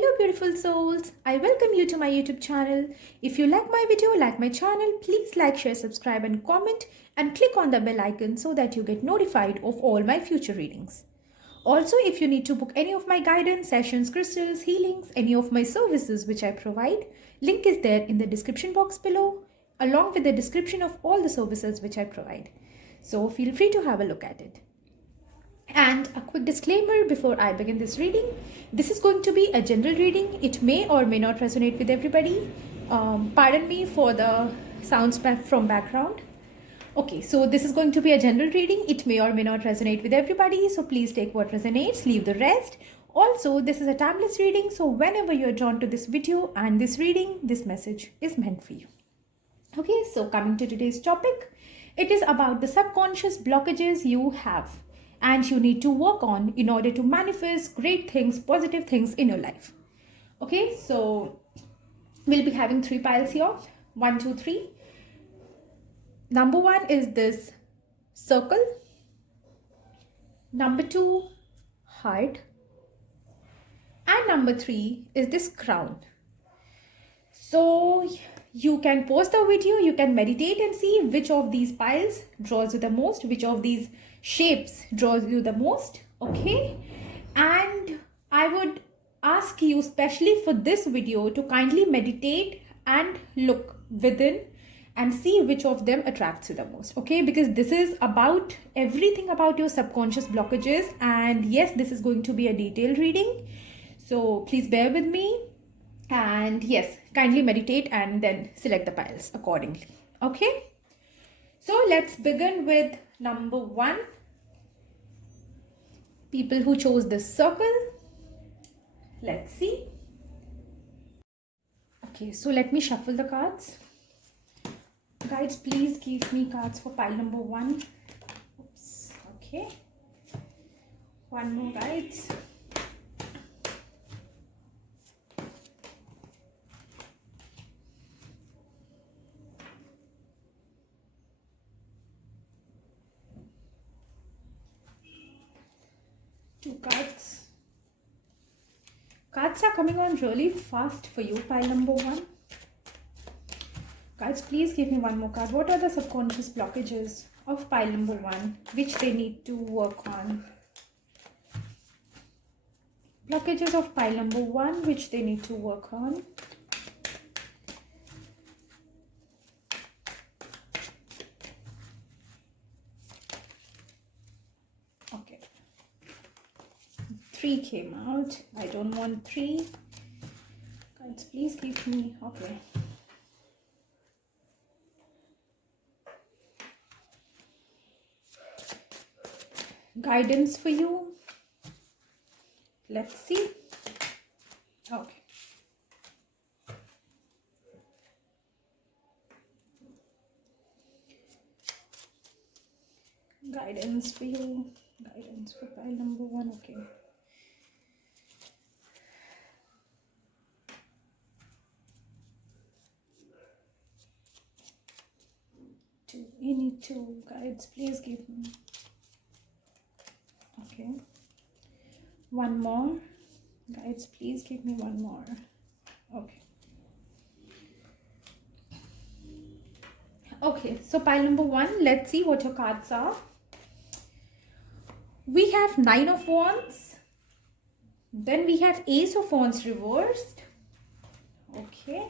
Hello beautiful souls, I welcome you to my YouTube channel. If you like my video, like my channel, please like, share, subscribe and comment and click on the bell icon so that you get notified of all my future readings. Also, if you need to book any of my guidance, sessions, crystals, healings, any of my services which I provide, link is there in the description box below along with the description of all the services which I provide. So feel free to have a look at it. And a quick disclaimer before I begin this reading. This is going to be a general reading. It may or may not resonate with everybody. Pardon me for the sounds from background. Okay, so this is going to be a general reading. It may or may not resonate with everybody. So please take what resonates, leave the rest. Also, this is a timeless reading. So whenever you're drawn to this video and this reading, this message is meant for you. Okay, so coming to today's topic, it is about the subconscious blockages you have and you need to work on in order to manifest great things, positive things in your life. Okay, so we'll be having 3 piles here. 1, 2, 3. Number 1 is this circle. Number 2, heart. And number 3 is this crown. So you can pause the video, you can meditate and see which of these piles draws you the most, which of these shapes draws you the most. Okay, and I would ask you, especially for this video, to kindly meditate and look within and see which of them attracts you the most. Okay, because this is about everything about your subconscious blockages, and yes, this is going to be a detailed reading, so please bear with me. And yes, kindly meditate and then select the piles accordingly. Okay, so let's begin with number 1. People who chose this circle. Let's see. Okay, so let me shuffle the cards. Guides, please give me cards for pile number 1. Oops. Okay. One more, guides. Two cards. Cards are coming on really fast for you, pile number 1. Guys, please give me one more card. What are the subconscious blockages of pile number 1 which they need to work on? Blockages of pile number 1 which they need to work on. Okay. 3 came out. I don't want 3. Guys, please give me. Okay. Guidance for you. Let's see. Okay. Guidance for you. Guidance for pile number 1. Okay. Any 2 guides, please give me. Okay. One more. Guides, please give me one more. Okay. Okay, so pile number 1, let's see what your cards are. We have 9 of Wands. Then we have Ace of Wands reversed. Okay.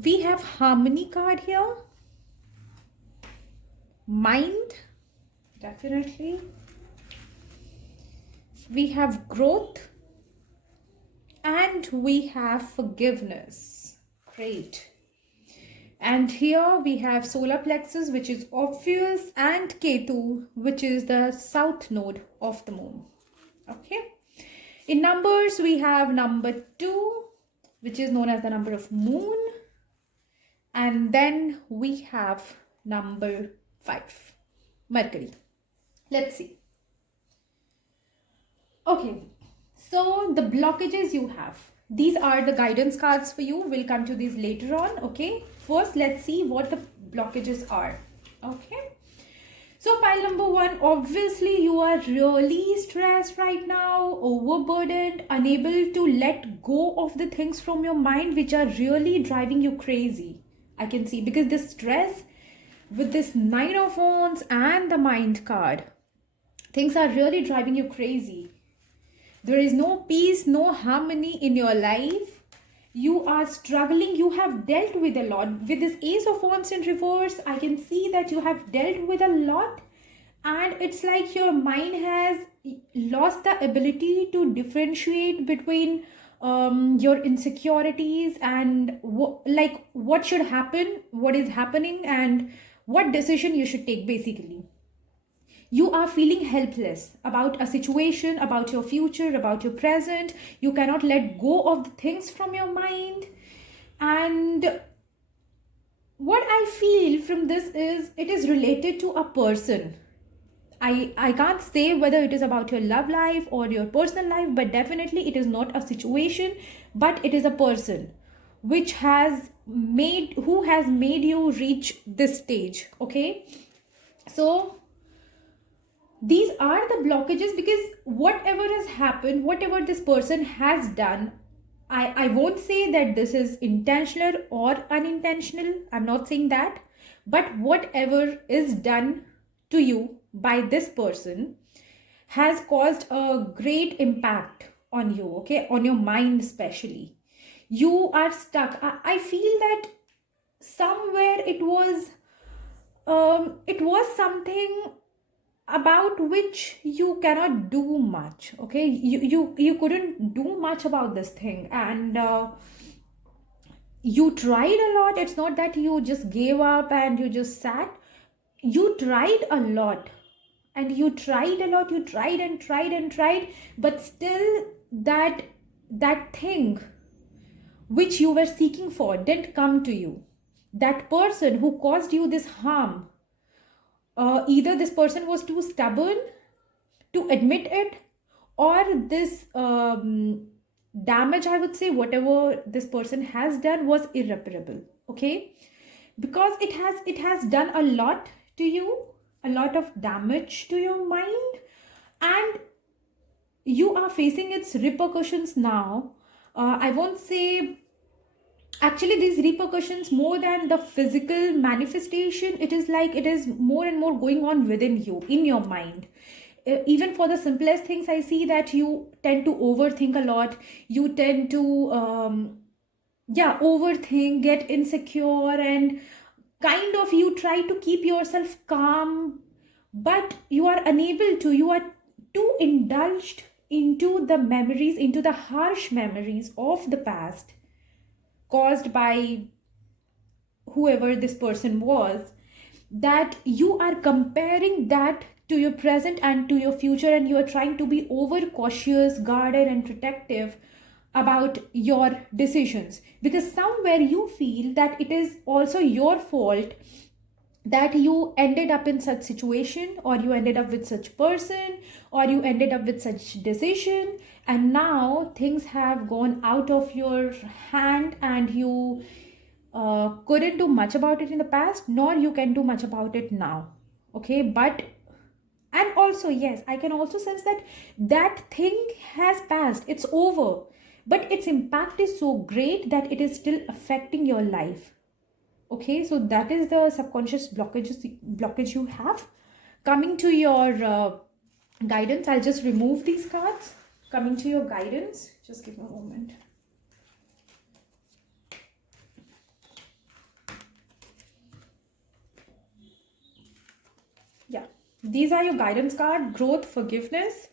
We have Harmony card here. Mind, definitely. We have growth and we have forgiveness. Great. And here we have solar plexus, which is obvious, and Ketu, which is the south node of the moon. Okay. In numbers, we have number 2, which is known as the number of moon. And then we have number 5, Mercury. Let's see. Okay, so the blockages you have, these are the guidance cards for you. We'll come to these later on. Okay, first let's see what the blockages are. Okay, So pile number one, obviously you are really stressed right now, overburdened, unable to let go of the things from your mind which are really driving you crazy. I can see, because this stress with this Nine of Wands and the Mind card, things are really driving you crazy. There is no peace, no harmony in your life. You are struggling. You have dealt with a lot. With this Ace of Wands in reverse, I can see that you have dealt with a lot. And it's like your mind has lost the ability to differentiate between your insecurities and what should happen, what is happening, and what decision you should take, basically. You are feeling helpless about a situation, about your future, about your present. You cannot let go of the things from your mind. And what I feel from this is it is related to a person. I can't say whether it is about your love life or your personal life, but definitely it is not a situation, but it is a person who has made you reach this stage. Okay, so these are the blockages, because whatever has happened, whatever this person has done, I won't say that this is intentional or unintentional. I'm not saying that. But whatever is done to you by this person has caused a great impact on you, okay? On your mind especially. You are stuck. I feel that somewhere it was something about which you cannot do much, okay? You couldn't do much about this thing, and you tried a lot. It's not that you just gave up and you just sat. You tried a lot, and you tried a lot. You tried and tried and tried, but still that thing which you were seeking for didn't come to you. That person who caused you this harm, either this person was too stubborn to admit it, or this damage, I would say, whatever this person has done was irreparable, okay? Because it has done a lot to you, a lot of damage to your mind, and you are facing its repercussions now. I won't say, actually, these repercussions, more than the physical manifestation, it is like it is more and more going on within you, in your mind. Even for the simplest things, I see that you tend to overthink a lot. You tend to overthink, get insecure, and kind of you try to keep yourself calm, but you are unable to. You are too indulged into the memories, into the harsh memories of the past, caused by whoever this person was, that you are comparing that to your present and to your future, and you are trying to be over cautious, guarded, and protective about your decisions, because somewhere you feel that it is also your fault that you ended up in such situation, or you ended up with such person, or you ended up with such decision, and now things have gone out of your hand, and you couldn't do much about it in the past, nor you can do much about it now, okay? But, and also, yes, I can also sense that that thing has passed, it's over, but its impact is so great that it is still affecting your life. Okay, so that is the subconscious blockage you have. Coming to your guidance, I'll just remove these cards. Coming to your guidance, just give me a moment. Yeah, these are your guidance card: growth, forgiveness.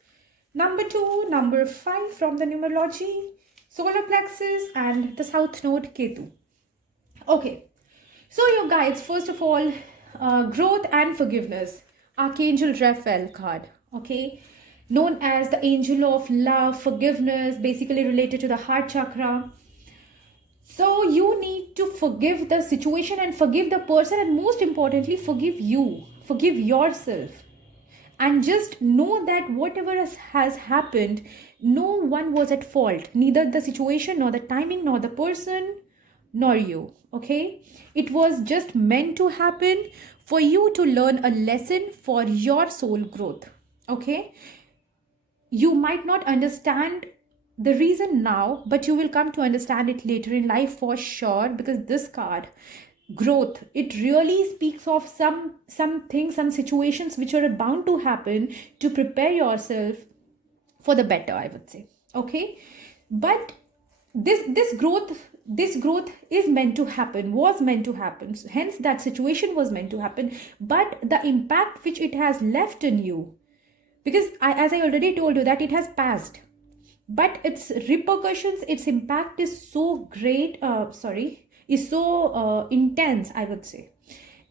Number 2, number 5 from the numerology, solar plexus, and the south node Ketu. Okay. So your guides, first of all, growth and forgiveness. Archangel Raphael card, okay? Known as the angel of love, forgiveness, basically related to the heart chakra. So you need to forgive the situation and forgive the person, and most importantly, forgive you. Forgive yourself. And just know that whatever has happened, no one was at fault. Neither the situation, nor the timing, nor the person, nor you, okay? It was just meant to happen for you to learn a lesson for your soul growth. Okay, you might not understand the reason now, but you will come to understand it later in life for sure, because this card, growth, it really speaks of some things, some situations which are bound to happen to prepare yourself for the better, I would say. Okay, but this growth is meant to happen, was meant to happen, hence that situation was meant to happen. But the impact which it has left in you, because as I already told you that it has passed, but its repercussions, its impact is so great, is so intense, I would say.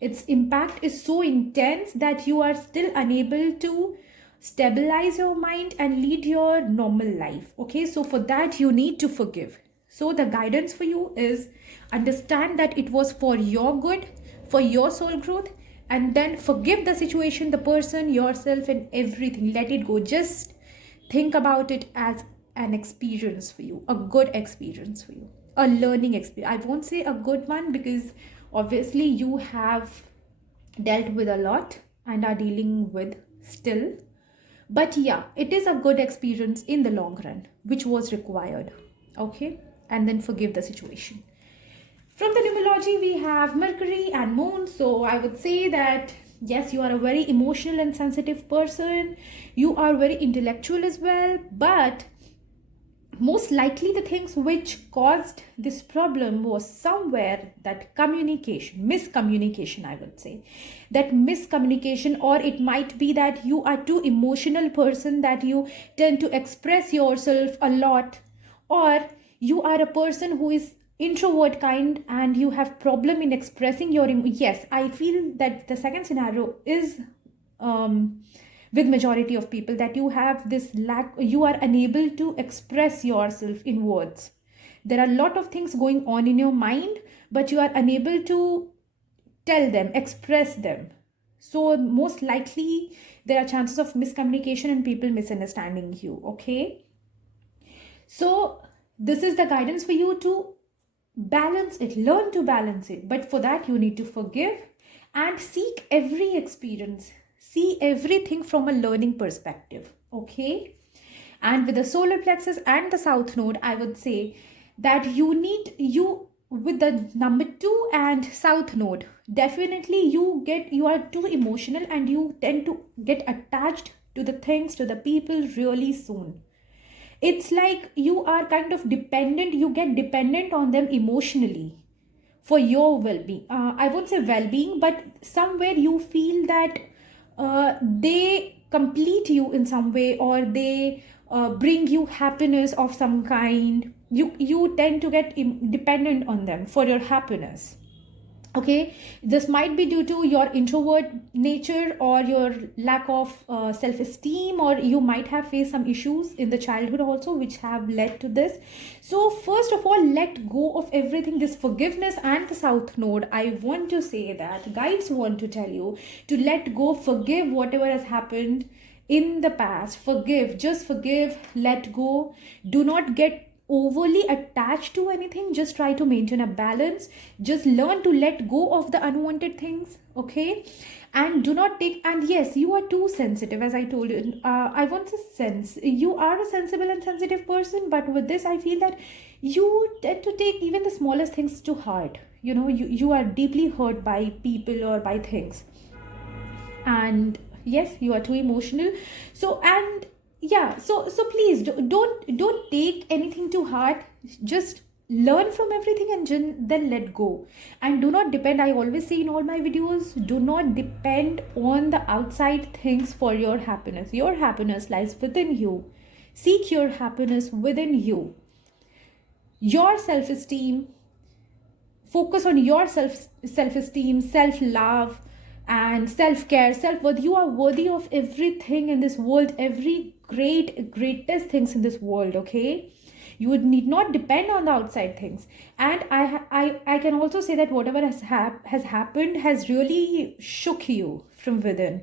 Its impact is so intense that you are still unable to stabilize your mind and lead your normal life. Okay, so for that you need to forgive. So the guidance for you is, understand that it was for your good, for your soul growth, and then forgive the situation, the person, yourself, and everything. Let it go. Just think about it as an experience for you, a good experience for you, a learning experience. I won't say a good one, because obviously you have dealt with a lot and are dealing with still. But yeah, it is a good experience in the long run, which was required. Okay, and then forgive the situation. From the numerology, we have Mercury and Moon. So I would say that yes, you are a very emotional and sensitive person. You are very intellectual as well. But most likely the things which caused this problem was somewhere that communication, miscommunication, I would say. That miscommunication, or it might be that you are too emotional person, that you tend to express yourself a lot, or you are a person who is introvert kind and you have problem in expressing your yes, I feel that the second scenario is with majority of people, that you have this lack, you are unable to express yourself in words. There are a lot of things going on in your mind, but you are unable to tell them, express them. So most likely there are chances of miscommunication and people misunderstanding you. Okay, so this is the guidance for you to balance it, learn to balance it. But for that you need to forgive and seek every experience, see everything from a learning perspective. Okay, and with the solar plexus and the south node, I would say that you with the number 2 and south node, definitely you are too emotional and you tend to get attached to the things, to the people really soon. It's like you are kind of dependent, you get dependent on them emotionally for your well-being. I won't say well-being, but somewhere you feel that they complete you in some way, or they bring you happiness of some kind. You tend to get dependent on them for your happiness. Okay, this might be due to your introvert nature or your lack of self-esteem, or you might have faced some issues in the childhood also which have led to this. So first of all, let go of everything, this forgiveness and the south node. I want to say that guides want to tell you to let go, forgive whatever has happened in the past. Forgive, just forgive, let go. Do not get overly attached to anything, just try to maintain a balance, just learn to let go of the unwanted things. Okay, and do not take, and yes, you are too sensitive, as I told you. I want to sense you are a sensible and sensitive person, but with this I feel that you tend to take even the smallest things to heart. You are deeply hurt by people or by things, and yes, you are too emotional. So, and yeah, so please don't take anything to heart. Just learn from everything and then let go. And do not depend, I always say in all my videos, do not depend on the outside things for your happiness. Your happiness lies within you. Seek your happiness within you. Your self-esteem, focus on your self-esteem, self-love, and self-care, self-worth. You are worthy of everything in this world, every greatest things in this world. Okay, you would need not depend on the outside things. And I can also say that whatever has happened has really shook you from within.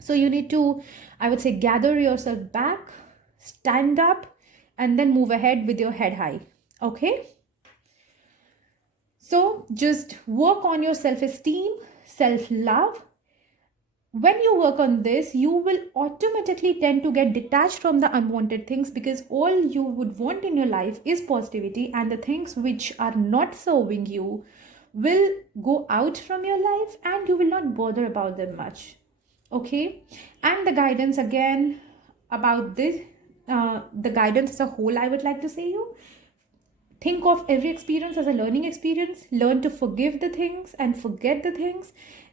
So you need to, I would say, gather yourself back, stand up, and then move ahead with your head high. Okay, So just work on your self-esteem, self-love. When you work on this, you will automatically tend to get detached from the unwanted things, because all you would want in your life is positivity, and the things which are not serving you will go out from your life and you will not bother about them much. Okay. And the guidance again about this, the guidance as a whole, I would like to say you, think of every experience as a learning experience. Learn to forgive the things and forget the things.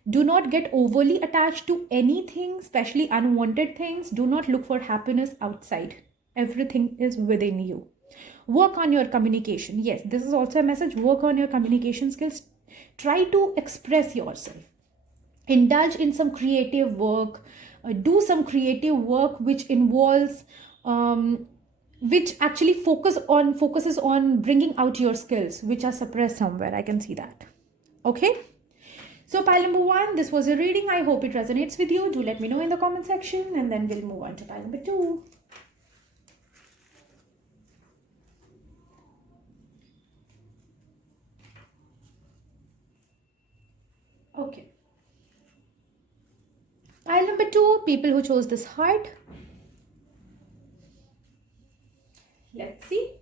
Do not get overly attached to anything, especially unwanted things. Do not look for happiness outside. Everything is within you. Work on your communication. Yes, this is also a message. Work on your communication skills. Try to express yourself. Indulge in some creative work. Do some creative work which involves which actually focuses on bringing out your skills which are suppressed somewhere. I can see that. Okay. So pile number 1, this was a reading. I hope it resonates with you. Do let me know in the comment section, and then we'll move on to pile number 2. Okay. Pile number 2, people who chose this heart. Let's see.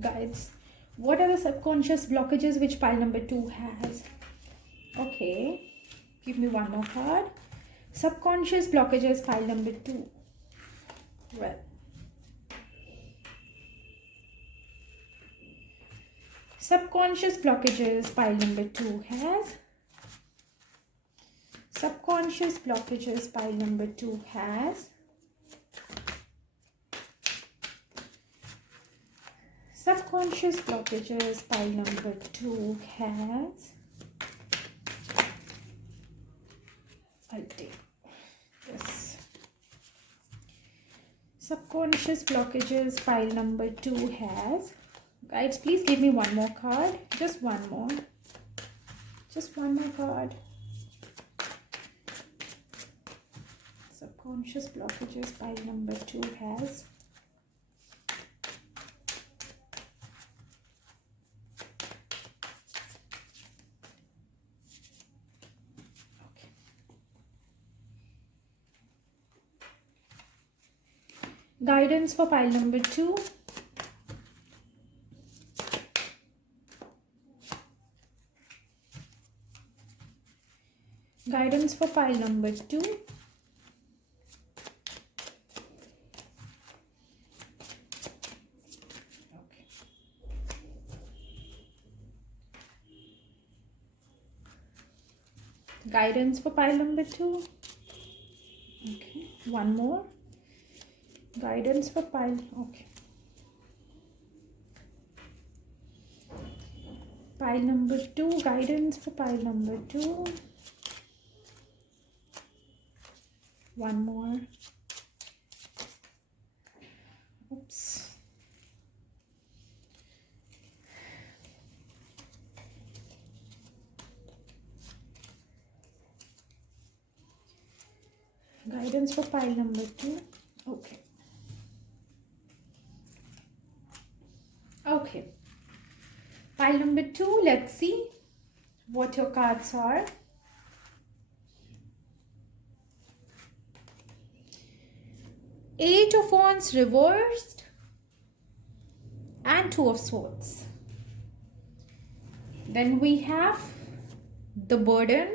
Guys, what are the subconscious blockages which pile number 2 has? Okay, give me one more card. Subconscious blockages, pile number 2. Well, subconscious blockages, pile number 2 has. Subconscious blockages, pile number 2 has. Subconscious blockages, pile number 2 has. I'll take this. Subconscious blockages, pile number 2 has. Guys, please give me one more card. Just one more. Just one more card. Subconscious blockages, pile number 2 has. Guidance for pile number 2. Guidance for pile number 2. Okay. Guidance for pile number 2. Okay. One more. Guidance for pile. Okay. Pile number 2. Guidance for pile number 2. One more. Oops. Guidance for pile number 2. Okay. Okay. Pile number 2, let's see what your cards are. Eight of Wands reversed and Two of Swords. Then we have the burden,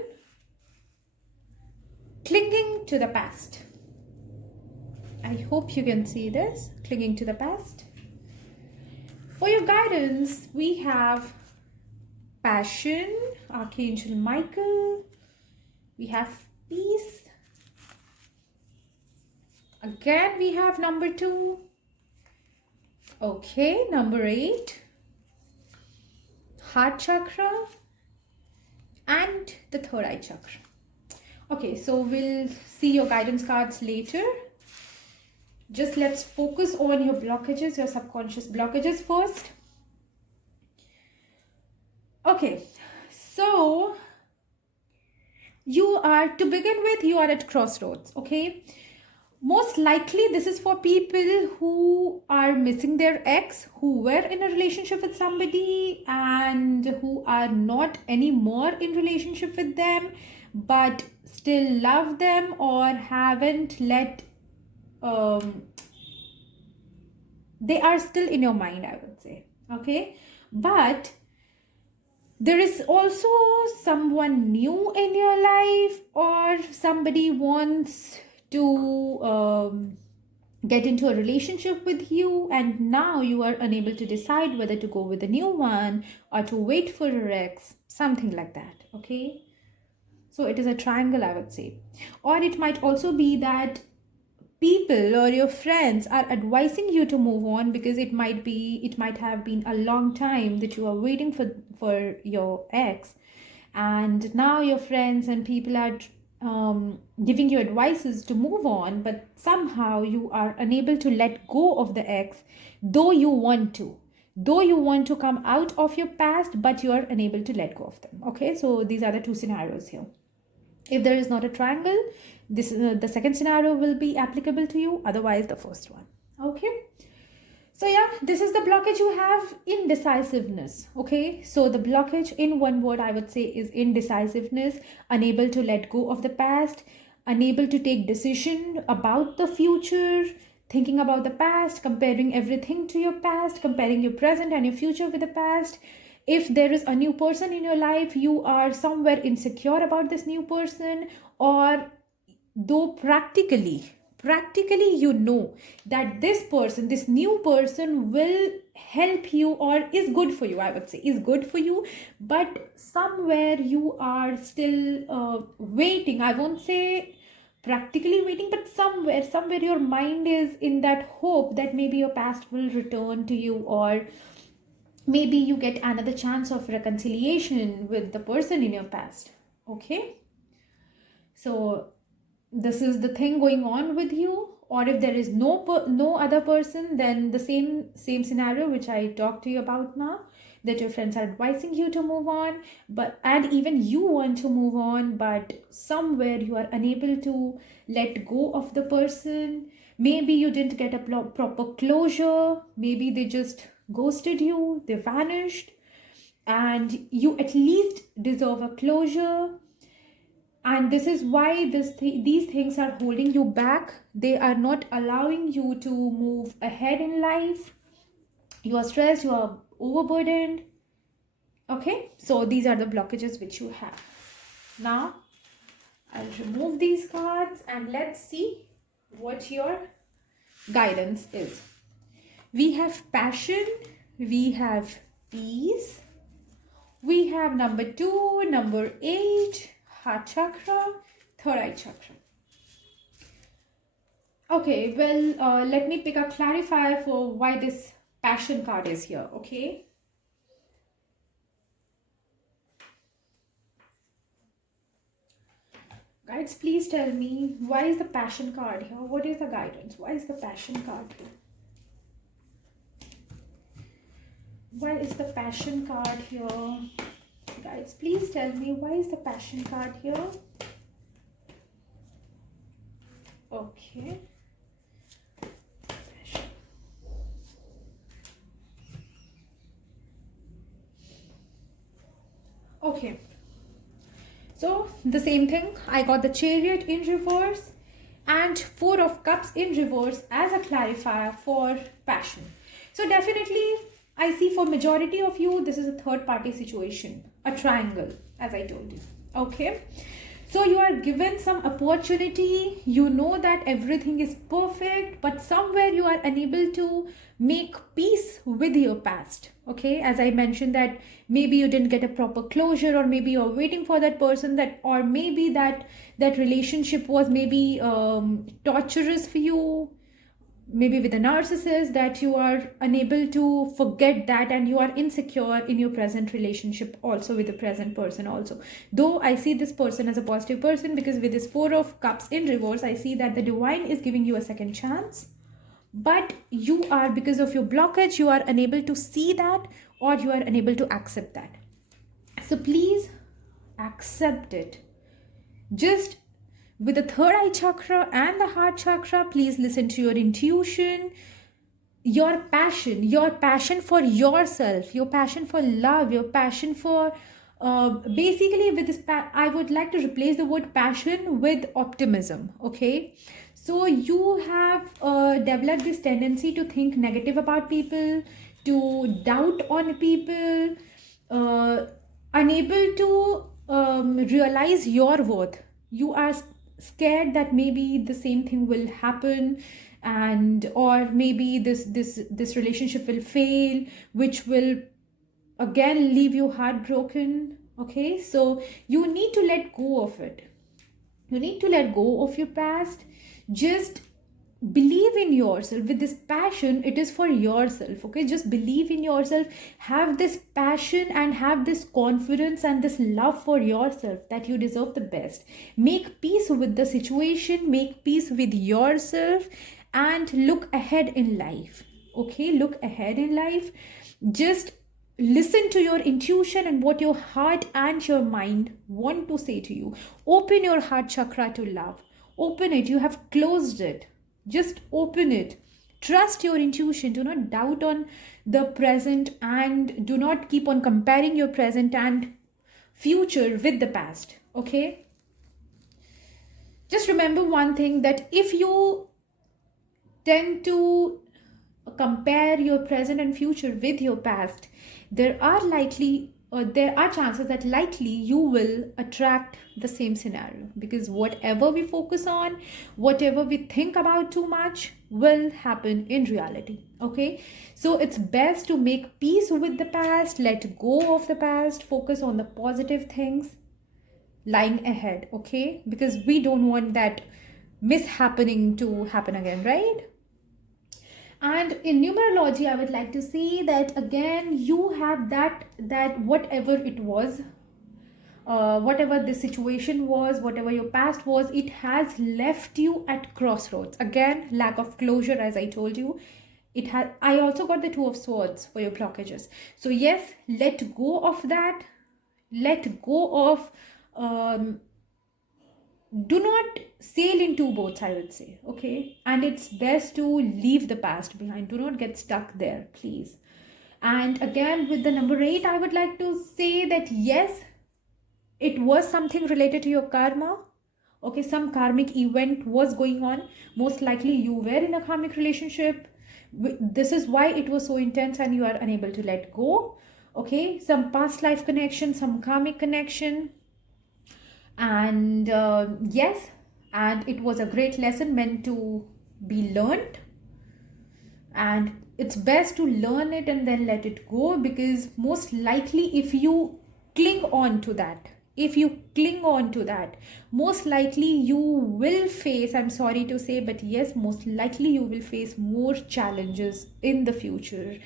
clinging to the past. I hope you can see this, clinging to the past. For your guidance, we have Passion, Archangel Michael. We have Peace. Again, we have number 2. Okay, number 8. Heart chakra. And the third eye chakra. Okay, so we'll see your guidance cards later. Just let's focus on your blockages, your subconscious blockages first. Okay, so you are, to begin with, you are at crossroads. Okay, most likely this is for people who are missing their ex, who were in a relationship with somebody and who are not anymore in relationship with them, but still love them or haven't let they are still in your mind, I would say. Okay, but there is also someone new in your life, or somebody wants to get into a relationship with you, and now you are unable to decide whether to go with a new one or to wait for your ex, something like that. Okay, so it is a triangle, I would say. Or it might also be that people or your friends are advising you to move on, because it might have been a long time that you are waiting for your ex, and now your friends and people are giving you advices to move on, but somehow you are unable to let go of the ex, though you want to, come out of your past, but you are unable to let go of them. Okay, so these are the two scenarios here. If there is not a triangle, this the second scenario will be applicable to you, otherwise the first one. Okay, so yeah, this is the blockage you have: indecisiveness. Okay, so the blockage in one word, I would say, is indecisiveness. Unable to let go of the past, unable to take decision about the future, thinking about the past, comparing everything to your past, comparing your present and your future with the past. If there is a new person in your life, you are somewhere insecure about this new person, or though practically you know that this person, this new person, will help you or is good for you, I would say, is good for you, but somewhere you are still waiting. I won't say practically waiting, but somewhere your mind is in that hope that maybe your past will return to you, or maybe you get another chance of reconciliation with the person in your past. Okay, so this is the thing going on with you. Or if there is no other person, then the same scenario which I talked to you about now, that your friends are advising you to move on, but and even you want to move on, but somewhere you are unable to let go of the person. Maybe you didn't get a proper closure, maybe they just ghosted you, they vanished, and you at least deserve a closure. And this is why these things are holding you back. They are not allowing you to move ahead in life. You are stressed, you are overburdened. Okay, so these are the blockages which you have. Now I'll remove these cards and let's see what your guidance is. We have passion, we have peace, we have number 2, number 8, heart chakra, third eye chakra. Okay, well, let me pick a clarifier for why this passion card is here. Okay, guides, please tell me, why is the passion card here? What is the guidance? Why is the passion card here? Why is the passion card here? Guys, please tell me, why is the passion card here? Okay. Passion. Okay. So the same thing, I got the Chariot in reverse and 4 of Cups in reverse as a clarifier for passion. So definitely I see for majority of you, this is a third party situation, a triangle, as I told you. Okay, so you are given some opportunity, you know that everything is perfect, but somewhere you are unable to make peace with your past. Okay, as I mentioned, that maybe you didn't get a proper closure, or maybe you're waiting for that person, that, or maybe that relationship was maybe torturous for you, maybe with a narcissist, that you are unable to forget that, and you are insecure in your present relationship also, with the present person also. Though I see this person as a positive person, because with this 4 of Cups in reverse, I see that the divine is giving you a second chance, but you are, because of your blockage, you are unable to see that, or you are unable to accept that. So please accept it. Just with the third eye chakra and the heart chakra, please listen to your intuition, your passion for yourself, your passion for love, your passion for basically with this I would like to replace the word passion with optimism. Okay, so you have developed this tendency to think negative about people, to doubt on people, uh, unable to realize your worth. You are scared that maybe the same thing will happen, and or maybe this relationship will fail, which will again leave you heartbroken. Okay, so you need to let go of it. You need to let go of your past. Just believe in yourself with this passion. It is for yourself. Okay, just believe in yourself. Have this passion and have this confidence and this love for yourself that you deserve the best. Make peace with the situation, make peace with yourself, and look ahead in life. Okay, look ahead in life. Just listen to your intuition and what your heart and your mind want to say to you. Open your heart chakra to love. Open it. You have closed it. Just open it. Trust your intuition. Do not doubt on the present, and do not keep on comparing your present and future with the past. Okay, just remember one thing, that if you tend to compare your present and future with your past, there are chances that likely you will attract the same scenario, because whatever we focus on, whatever we think about too much will happen in reality. Okay, so it's best to make peace with the past, let go of the past, focus on the positive things lying ahead. Okay, because we don't want that mishappening to happen again, right? And in numerology, I would like to say that again, you have that whatever it was, whatever the situation was, whatever your past was, it has left you at crossroads. Again, lack of closure, as I told you. It has. I also got the Two of Swords for your blockages. So yes, let go of that. Let go of. Do not sail in two boats, I would say. Okay, and it's best to leave the past behind. Do not get stuck there, please. And again, with the number 8, I would like to say that yes, it was something related to your karma. Okay, some karmic event was going on. Most likely you were in a karmic relationship. This is why it was so intense and you are unable to let go. Okay, some past life connection, some karmic connection. And yes, and it was a great lesson meant to be learned, and it's best to learn it and then let it go, because most likely if you cling on to that, most likely you will face, I'm sorry to say, but yes, most likely you will face more challenges in the future,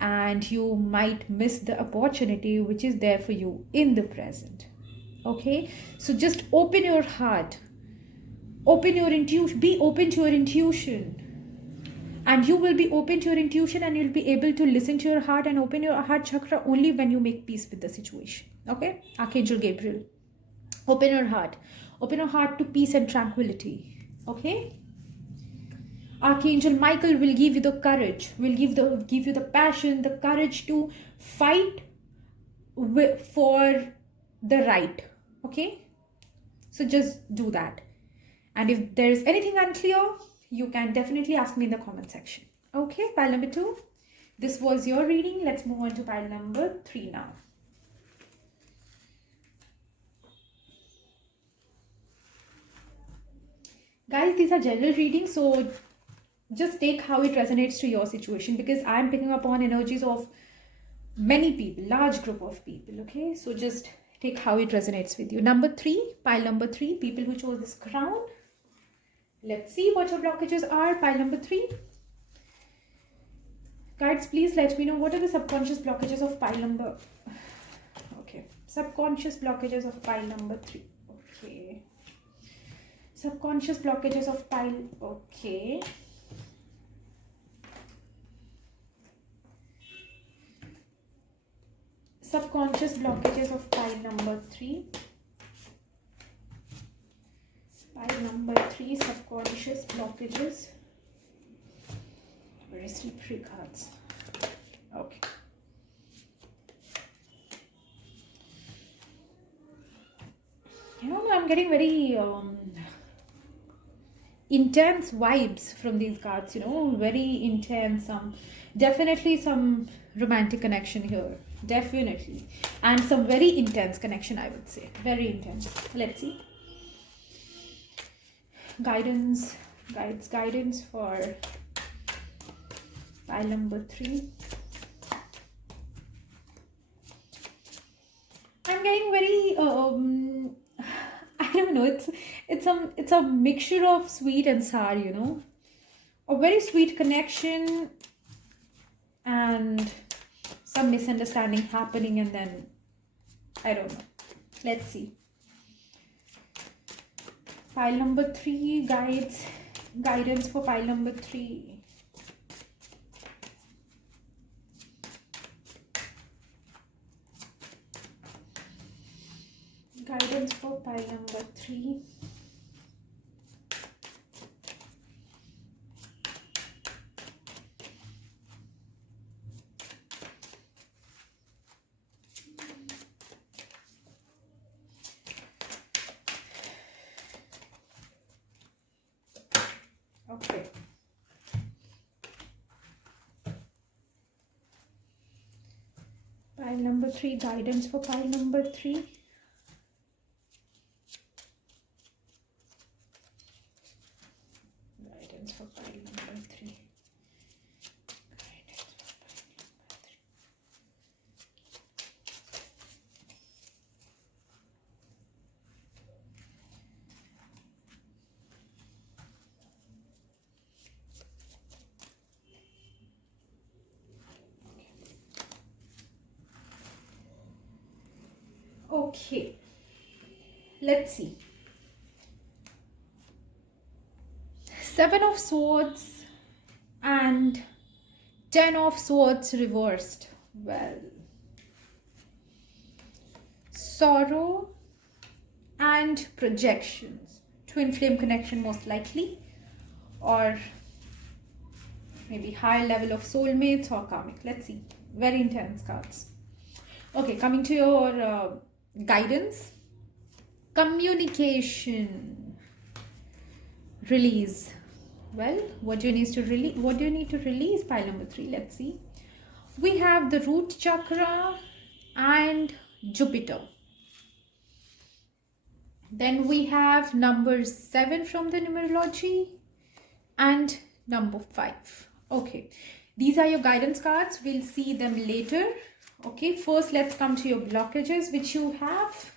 and you might miss the opportunity which is there for you in the present. Okay, so just open your heart, open your intuition, be open to your intuition, and you will be open to your intuition, and you'll be able to listen to your heart and open your heart chakra only when you make peace with the situation. Okay, Archangel Gabriel, open your heart, open your heart to peace and tranquility. Okay, Archangel Michael will give you the courage, will give you the passion, the courage to fight for the right. Okay, so just do that. And if there is anything unclear, you can definitely ask me in the comment section. Okay, pile number 2. This was your reading. Let's move on to pile number 3 now. Guys, these are general readings, so just take how it resonates to your situation, because I'm picking up on energies of many people, large group of people. Okay, so just take how it resonates with you. Number 3, pile number 3, people who chose this crown. Let's see what your blockages are. Pile number 3. Guides, please let me know what are the subconscious blockages of pile number. Okay, subconscious blockages of pile number 3. Okay, subconscious blockages of pile. Okay, subconscious blockages of pile number 3. number 3, subconscious blockages. Very slippery cards. Okay. You know, I'm getting very intense vibes from these cards, you know, very intense. Definitely some romantic connection here, definitely, and some very intense connection, I would say, very intense. Let's see. Guidance for pile number 3. I'm getting very I don't know, it's a mixture of sweet and sour, you know, a very sweet connection and some misunderstanding happening, and then I don't know. Let's see. Pile number 3, guidance for pile number 3. Guidance for pile number 3. Okay. Pile number 3, guidance for pile number 3. Guidance for pile number 3. Guidance for pile number 3. Okay, let's see. 7 of Swords and 10 of Swords reversed. Well, sorrow and projections. Twin flame connection most likely, or maybe higher level of soulmates or karmic. Let's see. Very intense cards. Okay, coming to your guidance. Communication. Release. Well, what do you need to release? What do you need to release? Pile number 3. Let's see. We have the root chakra and Jupiter. Then we have number 7 from the numerology and number 5. Okay, these are your guidance cards. We'll see them later. Okay, first let's come to your blockages which you have.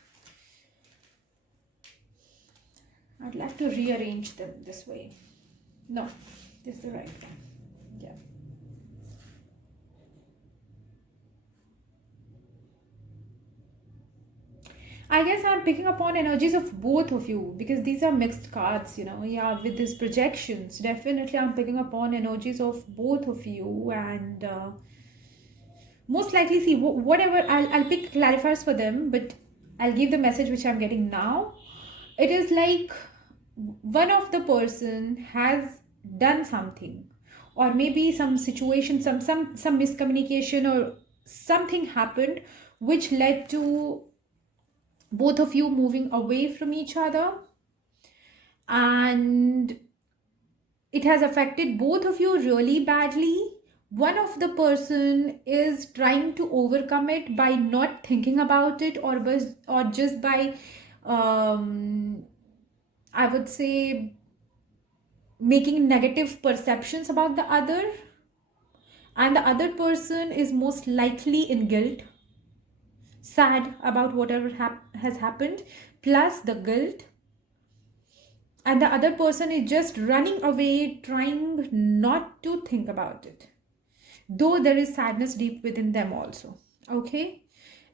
I'd like to rearrange them this way. No, this is the right one. Yeah. I guess I'm picking up on energies of both of you because these are mixed cards, you know. Yeah, with these projections, definitely I'm picking up on energies of both of you, and most likely, see, whatever, I'll pick clarifiers for them, but I'll give the message which I'm getting now. It is like one of the person has done something, or maybe some situation, some miscommunication or something happened which led to both of you moving away from each other, and it has affected both of you really badly. One of the person is trying to overcome it by not thinking about it, or just by I would say making negative perceptions about the other, and the other person is most likely in guilt, sad about whatever has happened, plus the guilt, and the other person is just running away, trying not to think about it, though there is sadness deep within them also. Okay,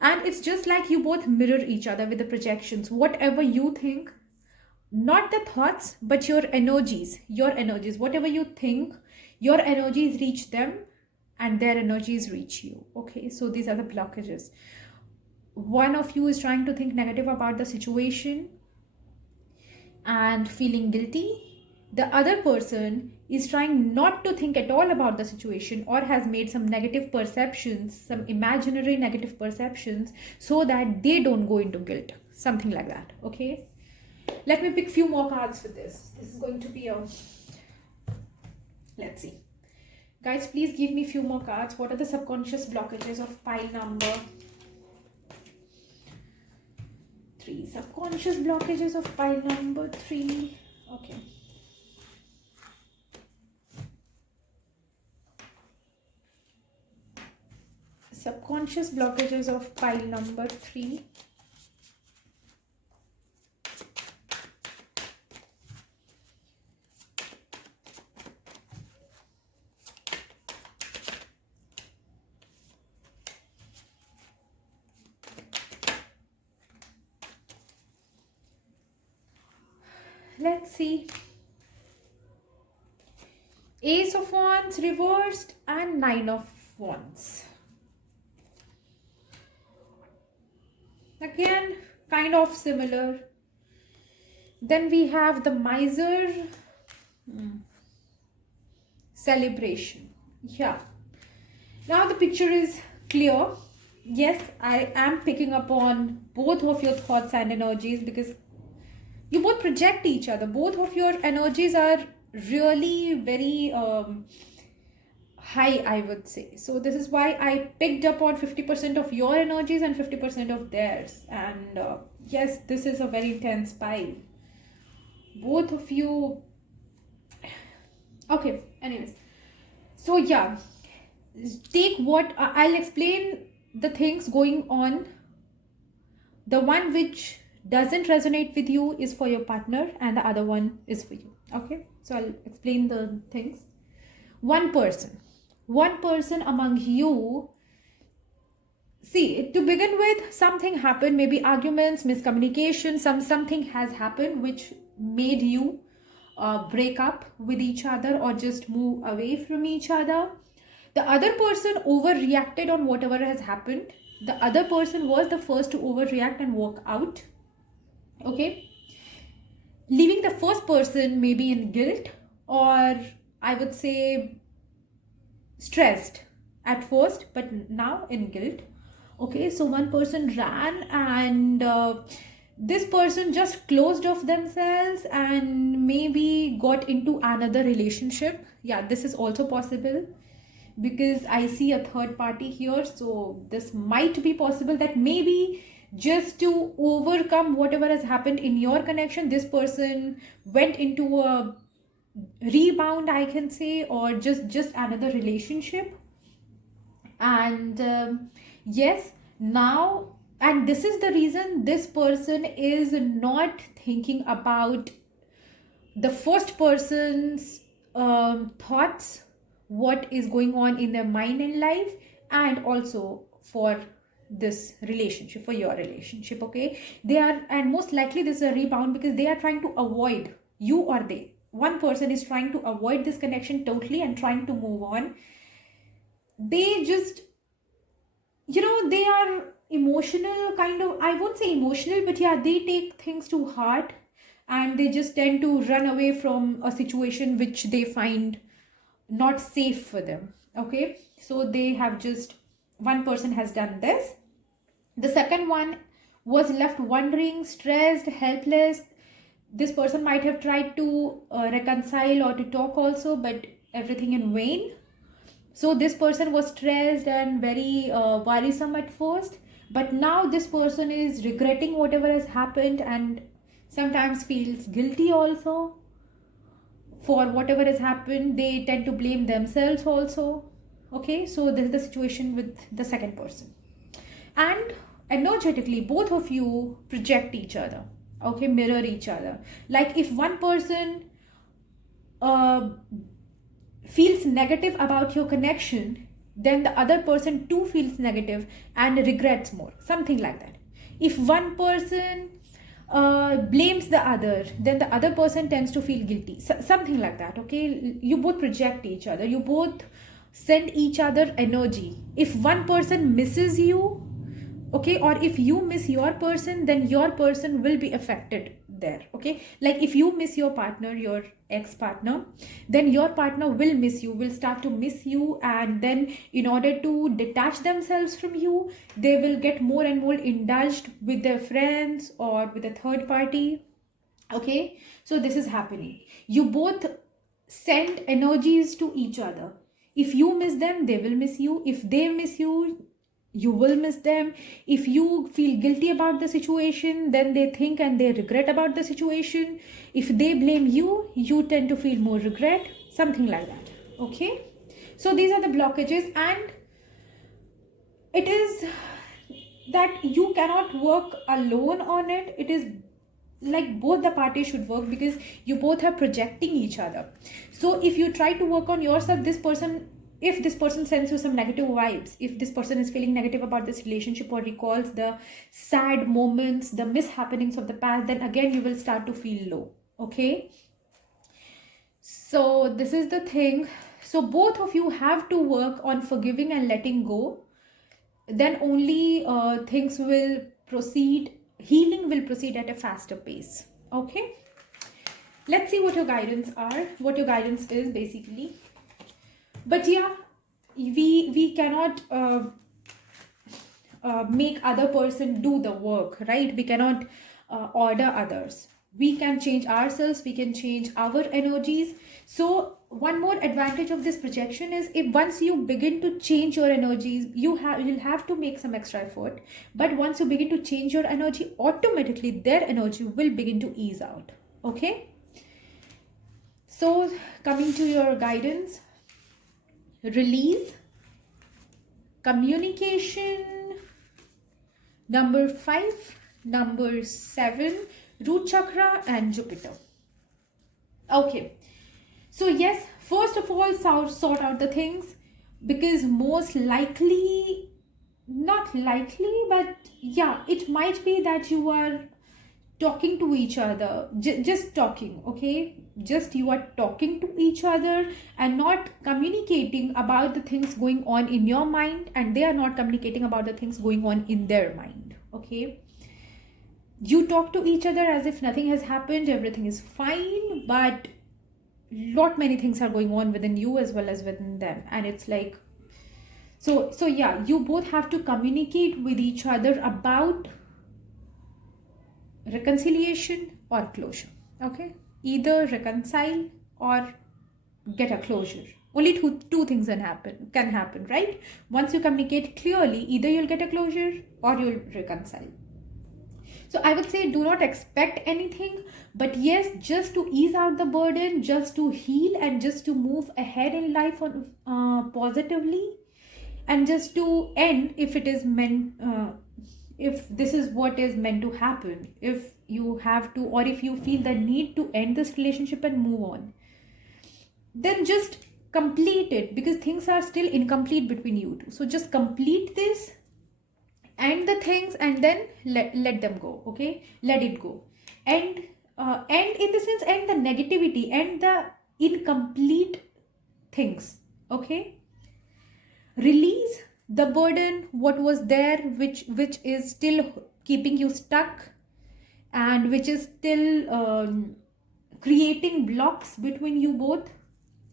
and it's just like you both mirror each other with the projections. Whatever you think, not the thoughts, but your energies, whatever you think, your energies reach them and their energies reach you. Okay, so these are the blockages. One of you is trying to think negative about the situation, and feeling guilty. The other person is trying not to think at all about the situation, or has made some negative perceptions, some imaginary negative perceptions, so that they don't go into guilt. Something like that. Okay. Let me pick few more cards for this. This is going to be a... Let's see. Guys, please give me few more cards. What are the subconscious blockages of pile number 3? Subconscious blockages of pile number 3. Okay. Subconscious blockages of pile number 3. Let's see. Ace of Wands reversed and Nine of Wands. Again, kind of similar. Then we have the Miser. Celebration. Yeah. Now the picture is clear. Yes, I am picking up on both of your thoughts and energies, because you both project each other. Both of your energies are really very high, I would say. So this is why I picked up on 50% of your energies and 50% of theirs. And yes, this is a very intense pile. Both of you... Okay, anyways. So yeah, take what... I'll explain the things going on. The one which doesn't resonate with you is for your partner, and the other one is for you. Okay, so I'll explain the things. One person among you, see, to begin with, something happened, maybe arguments, miscommunication, something has happened which made you break up with each other or just move away from each other. The other person overreacted on whatever has happened. The other person was the first to overreact and walk out. Okay, leaving the first person maybe in guilt, or I would say stressed at first, but now in guilt. Okay, so one person ran, and this person just closed off themselves and maybe got into another relationship. Yeah, this is also possible, because I see a third party here. So this might be possible that maybe just to overcome whatever has happened in your connection, this person went into a rebound, I can say, or just another relationship. And yes, now, and this is the reason this person is not thinking about the first person's thoughts, what is going on in their mind in life, and also for this relationship, for your relationship. Okay, they are, and most likely this is a rebound, because they are trying to avoid, you or they, one person is trying to avoid this connection totally and trying to move on. They just, they are emotional, kind of, I won't say emotional, but yeah, they take things to heart, and they just tend to run away from a situation which they find not safe for them. Okay, so they have just, one person has done this. The second one was left wondering, stressed, helpless. This person might have tried to reconcile or to talk also, but everything in vain. So this person was stressed and very worrisome at first, but now this person is regretting whatever has happened, and sometimes feels guilty also for whatever has happened. They tend to blame themselves also. Okay, so this is the situation with the second person. And energetically, both of you project each other. Okay, mirror each other. Like if one person feels negative about your connection, then the other person too feels negative and regrets more, something like that. If one person blames the other, then the other person tends to feel guilty, something like that. Okay, you both project each other, you both send each other energy. If one person misses you, okay, or if you miss your person, then your person will be affected. there. Okay, like if you miss your partner, your ex-partner, then your partner will miss you, will start to miss you, and then in order to detach themselves from you, they will get more and more indulged with their friends or with a third party. Okay, so this is happening. You both send energies to each other. If you miss them, they will miss you. If they miss you, you will miss them. If you feel guilty about the situation, then they think and they regret about the situation. If they blame you, you tend to feel more regret, something like that. Okay, so these are the blockages, and it is that you cannot work alone on it. It is like both the parties should work, because you both are projecting each other. So if you try to work on yourself, this person, if this person sends you some negative vibes, if this person is feeling negative about this relationship or recalls the sad moments, the mishappenings of the past, then again you will start to feel low. Okay, so this is the thing. So both of you have to work on forgiving and letting go. Then only things will proceed, healing will proceed at a faster pace. Okay, let's see what your guidance are, what your guidance is basically. But yeah, we cannot make other person do the work, right? We cannot order others. We can change ourselves, we can change our energies. So one more advantage of this projection is, if once you begin to change your energies, you'll have to make some extra effort, but once you begin to change your energy, automatically their energy will begin to ease out. Okay, so coming to your guidance: release, communication, number 5, number 7, root chakra, and Jupiter. Okay, so yes, first of all, sort out the things, because most likely, not likely, but yeah, it might be that you are talking to each other, just talking. Okay, just you are talking to each other and not communicating about the things going on in your mind, and they are not communicating about the things going on in their mind. Okay, you talk to each other as if nothing has happened, everything is fine, but lot many things are going on within you as well as within them, and it's like, so yeah, you both have to communicate with each other about reconciliation or closure. Okay, either reconcile or get a closure. Only two things can happen, right? Once you communicate clearly, either you'll get a closure or you'll reconcile. So I would say, do not expect anything, but yes, just to ease out the burden, just to heal, and just to move ahead in life on positively, and just to end if it is meant, if this is what is meant to happen, if you have to, or if you feel the need to end this relationship and move on, then just complete it, because things are still incomplete between you two. So just complete this, end the things, and then let them go. Okay, let it go, and in the sense, end the negativity, end the incomplete things. Okay, release the burden, what was there, which is still keeping you stuck, and which is still creating blocks between you both.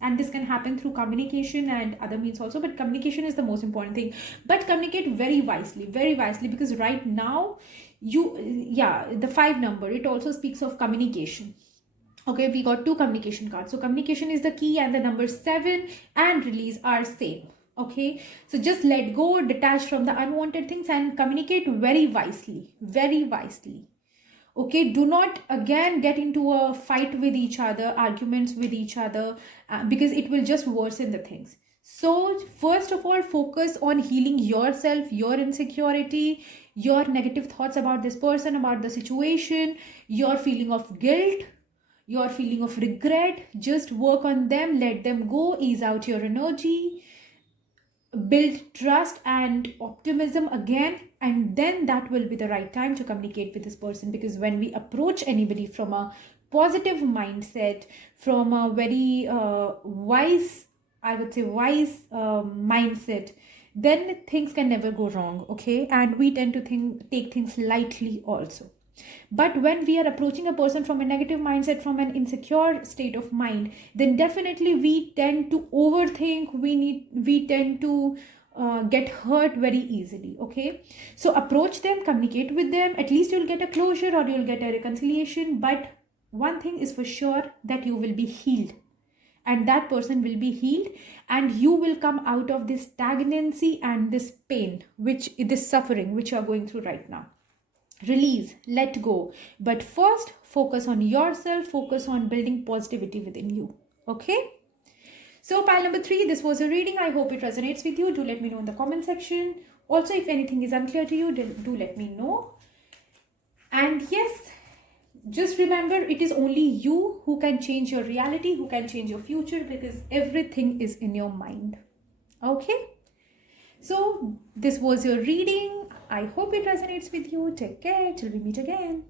And this can happen through communication and other means also, but communication is the most important thing. But communicate very wisely, because right now the 5 number, it also speaks of communication. Okay, we got 2 communication cards, so communication is the key, and the number 7 and release are same. Okay, so just let go, detach from the unwanted things, and communicate very wisely. Okay, do not again get into a fight with each other, arguments with each other, because it will just worsen the things. So first of all, focus on healing yourself, your insecurity, your negative thoughts about this person, about the situation, your feeling of guilt, your feeling of regret. Just work on them, let them go, ease out your energy, build trust and optimism again, and then that will be the right time to communicate with this person. Because when we approach anybody from a positive mindset, from a very wise, I would say wise mindset, then things can never go wrong. Okay, and we tend to take things lightly also. But when we are approaching a person from a negative mindset, from an insecure state of mind, then definitely we tend to overthink. We tend to get hurt very easily. Okay, so approach them, communicate with them. At least you'll get a closure or you'll get a reconciliation. But one thing is for sure, that you will be healed, and that person will be healed, and you will come out of this stagnancy and this pain, which this suffering which you are going through right now. Release, let go, but first focus on yourself, focus on building positivity within you. Okay, so pile number 3, this was a reading. I hope it resonates with you. Do let me know in the comment section. Also, if anything is unclear to you, do let me know. And yes, just remember, it is only you who can change your reality, who can change your future, because everything is in your mind. Okay, so this was your reading. I hope it resonates with you. Take care till we meet again.